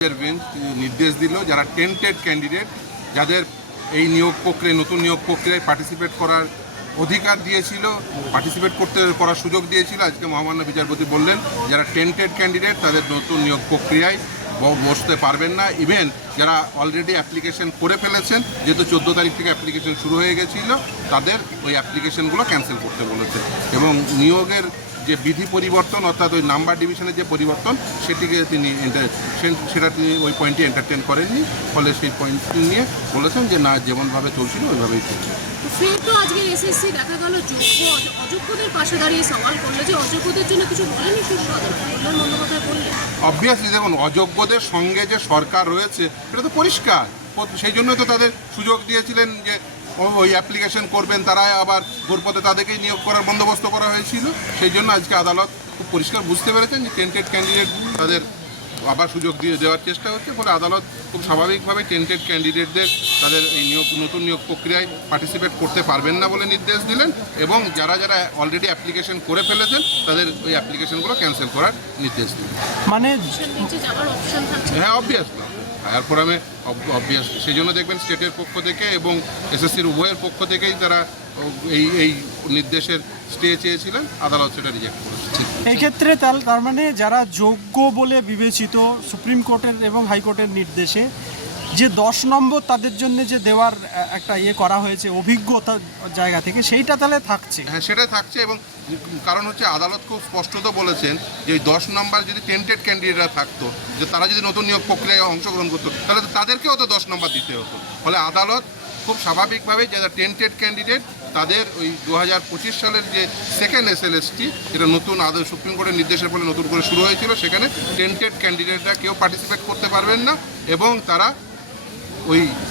Bench নির্দেশ দিল যারা টেন্টেড ক্যান্ডিডেট, যাদের এই নিয়োগ প্রক্রিয়ায় নতুন নিয়োগ প্রক্রিয়ায় পার্টিসিপেট করার অধিকার দিয়েছিল পার্টিসিপেট করতে করার সুযোগ দিয়েছিল। আজকে মহামান্য বিচারপতি বললেন, যারা টেন্টেড ক্যান্ডিডেট, তাদের নতুন নিয়োগ প্রক্রিয়ায় বসতে পারবেন না। ইভেন যারা অলরেডি অ্যাপ্লিকেশন করে ফেলেছেন, যেহেতু চোদ্দ তারিখ থেকে অ্যাপ্লিকেশন শুরু হয়ে গেছিল, তাদের ওই অ্যাপ্লিকেশনগুলো ক্যান্সেল করতে বলেছে। এবং নিয়োগের যে বিধি পরিবর্তন, অর্থাৎ ওই নাম্বার ডিভিশনের যে পরিবর্তন, সেটিকে তিনি সেটা তিনি ওই পয়েন্টে এন্টারটেন করেননি। ফলে সেই পয়েন্টটি নিয়ে বলেছেন যে, না, যেমনভাবে চলছিল, ওইভাবেই এসএসসি দেখা গেল অবভিয়াসলি দেখুন, অযোগ্যদের সঙ্গে যে সরকার রয়েছে, এটা তো পরিষ্কার। সেই জন্যই তো তাদের সুযোগ দিয়েছিলেন যে ওই অ্যাপ্লিকেশন করবেন তারা আবার ঘুরপথে তাদেরকেই নিয়োগ করার বন্দোবস্ত করা হয়েছিল। সেই জন্য আজকে আদালত খুব পরিষ্কার বুঝতে পেরেছেন যে টেন্টেড ক্যান্ডিডেট তাদের আবার সুযোগ দিয়ে দেওয়ার চেষ্টা হচ্ছে ফলে আদালত খুব স্বাভাবিকভাবে টেন্টেড ক্যান্ডিডেটদের তাদের এই নিয়োগ নতুন নিয়োগ প্রক্রিয়ায় পার্টিসিপেট করতে পারবেন না বলে নির্দেশ দিলেন এবং যারা যারা অলরেডি অ্যাপ্লিকেশন করে ফেলেছেন তাদের ওই অ্যাপ্লিকেশনগুলো ক্যান্সেল করার নির্দেশ দিলেন। মানে হ্যাঁ অবভিয়াস হায়ার ফোরামে অবভিয়াস সেই জন্য দেখবেন স্টেটের পক্ষ থেকে এবং এসএসসির উভয়ের পক্ষ থেকেই তারা এই এই নির্দেশের স্টে চেয়েছিলেন আদালত সেটা রিজেক্ট করেছে। এই ক্ষেত্রে তার তার মানে যারা যোগ্য বলে বিবেচিত সুপ্রিম কোর্টের এবং হাইকোর্টের নির্দেশে যে দশ নম্বর তাদের জন্য যে দেওয়ার একটা ইয়ে করা হয়েছে অভিজ্ঞতা জায়গা থেকে সেইটা তাহলে থাকছে। হ্যাঁ সেটাই থাকছে এবং কারণ হচ্ছে আদালত খুব স্পষ্টত বলেছেন যে ওই দশ নম্বর যদি টেন্টেড ক্যান্ডিডেটরা থাকতো যে তারা যদি নতুন নিয়োগ প্রক্রিয়ায় অংশগ্রহণ করতো তাহলে তাদেরকেও তো দশ নম্বর দিতে হতো। ফলে আদালত খুব স্বাভাবিকভাবে যারা টেন্টেড ক্যান্ডিডেট তাদের ওই দু হাজার পঁচিশ সালের যে সেকেন্ড এস এসএলএসটি যেটা নতুন আদৌ সুপ্রিম কোর্টের নির্দেশের ফলে নতুন করে শুরু হয়েছিল, সেখানে টেন্টেড ক্যান্ডিডেটরা কেউ পার্টিসিপেট করতে পারবেন না, এবং তারা ওই